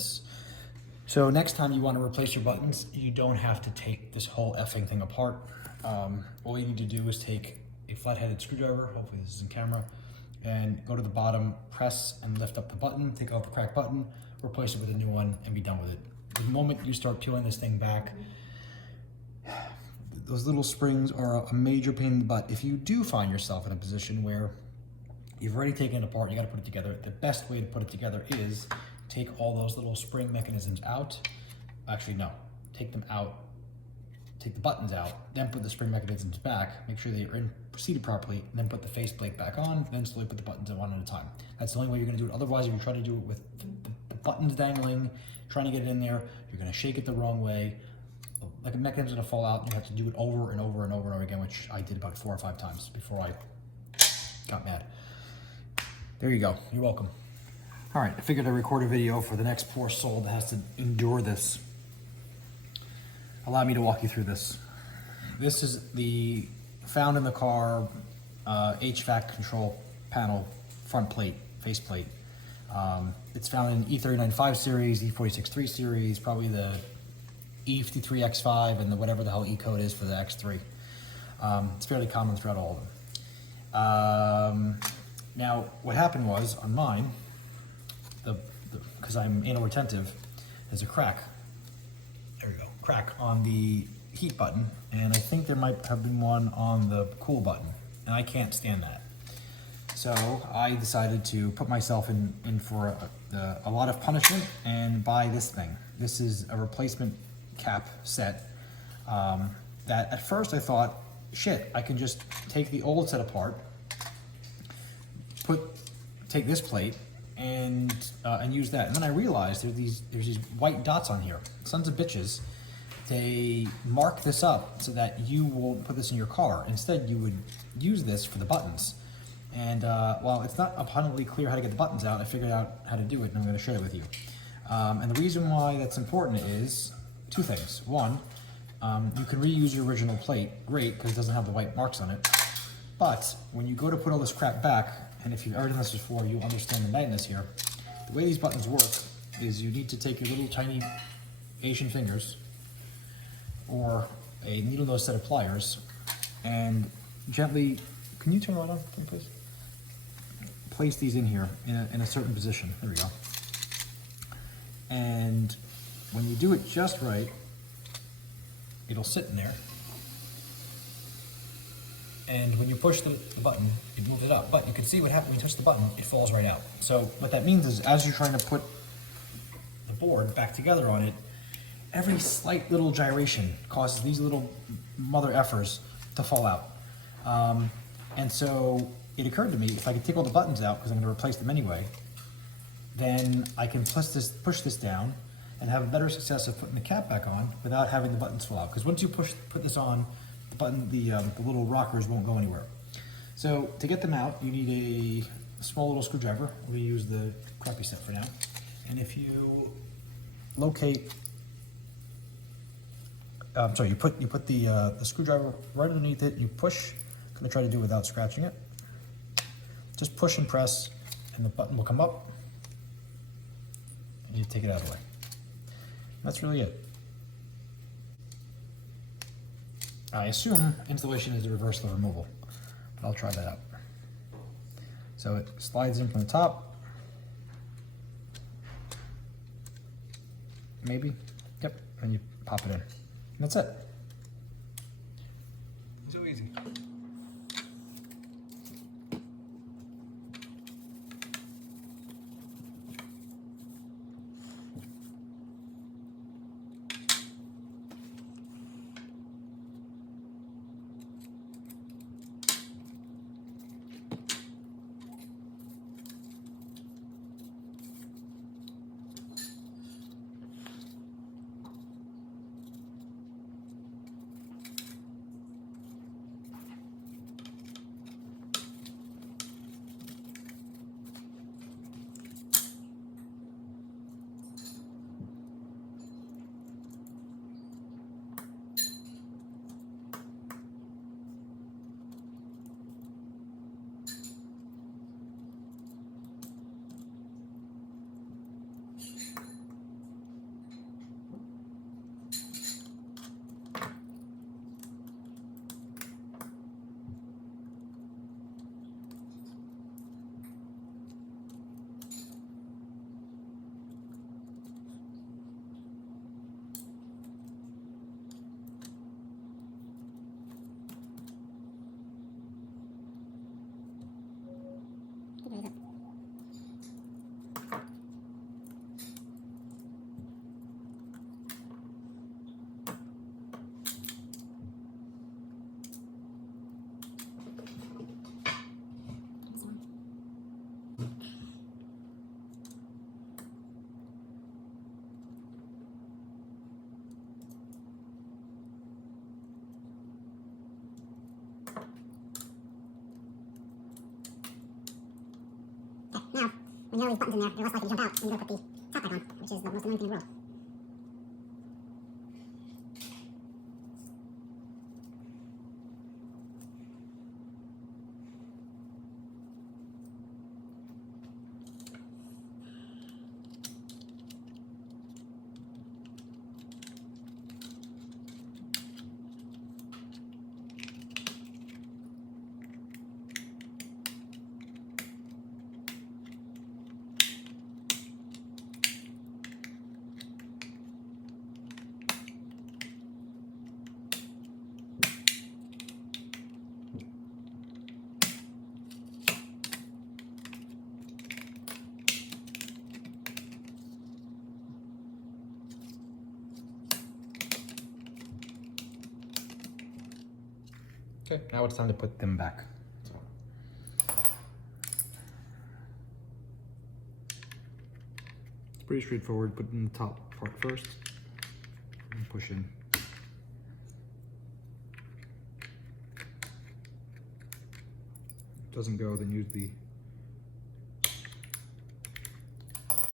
this. So next time you want to replace your buttons, you don't have to take this whole effing thing apart. All you need to do is take a flat-headed screwdriver, hopefully this is in camera, and go to the bottom, press and lift up the button, take out the cracked button, replace it with a new one, and be done with it. The moment you start peeling this thing back, those little springs are a major pain in the butt. If you do find yourself in a position where you've already taken it apart, you gotta put it together, the best way to put it together is take all those little spring mechanisms out. Actually, no, take them out, take the buttons out, then put the spring mechanisms back, make sure they are seated properly, then put the faceplate back on, then slowly put the buttons in one at a time. That's the only way you're gonna do it. Otherwise, if you try to do it with the buttons dangling, trying to get it in there, you're gonna shake it the wrong way. Like a mechanism's gonna fall out, and you have to do it over and over and over and over again, which I did about 4 or 5 times before I got mad. There you go, you're welcome. All right, I figured I'd record a video for the next poor soul that has to endure this. Allow me to walk you through this. This is the found in the car HVAC control panel front plate, face plate. It's found in E39 5 series, E46 3 series, probably the E53 X5 and the whatever the hell E code is for the X3. It's fairly common throughout all of them. Now, what happened was on mine, because I'm anal retentive, there's a crack. There we go, crack on the heat button, and I think there might have been one on the cool button, and I can't stand that. So I decided to put myself in for a lot of punishment and buy this thing. This is a replacement cap set that at first I thought, shit, I can just take the old set apart, take this plate and use that. And then I realized there's these white dots on here, sons of bitches. They mark this up so that you won't put this in your car. Instead, you would use this for the buttons. And while it's not abundantly clear how to get the buttons out, I figured out how to do it, and I'm going to share it with you. And the reason why that's important is 2 things. One, you can reuse your original plate, great, because it doesn't have the white marks on it. But when you go to put all this crap back, and if you've ever done this before, you'll understand the madness here. The way these buttons work is you need to take your little tiny Asian fingers or a needle nose set of pliers and gently, can you turn it on, please? Place these in here in a certain position. There we go. And when you do it just right, it'll sit in there. And when you push the button, it moves it up. But you can see what happens when you touch the button, it falls right out. So what that means is as you're trying to put the board back together on it, every slight little gyration causes these little mother effers to fall out. And so it occurred to me, if I could take all the buttons out, because I'm going to replace them anyway, then I can push this down and have a better success of putting the cap back on without having the buttons fall out. Because once you put this on, the little rockers won't go anywhere. So to get them out, you need a small little screwdriver. We're going to use the crappy set for now. And if you locate, you put the screwdriver right underneath it. You push. I'm going to try to do it without scratching it. Just push and press, and the button will come up. And you take it out of the way. That's really it. I assume installation is the reverse of the removal, but I'll try that out. So it slides in from the top. Maybe. Yep, and you pop it in. And that's it. So easy. now, when you have all these buttons in there, you're less likely to jump out, and you're going to put the top back on, which is the most annoying thing in the world. Okay, now it's time to put them back. It's pretty straightforward. Put in the top part first and push in. If it doesn't go, then use the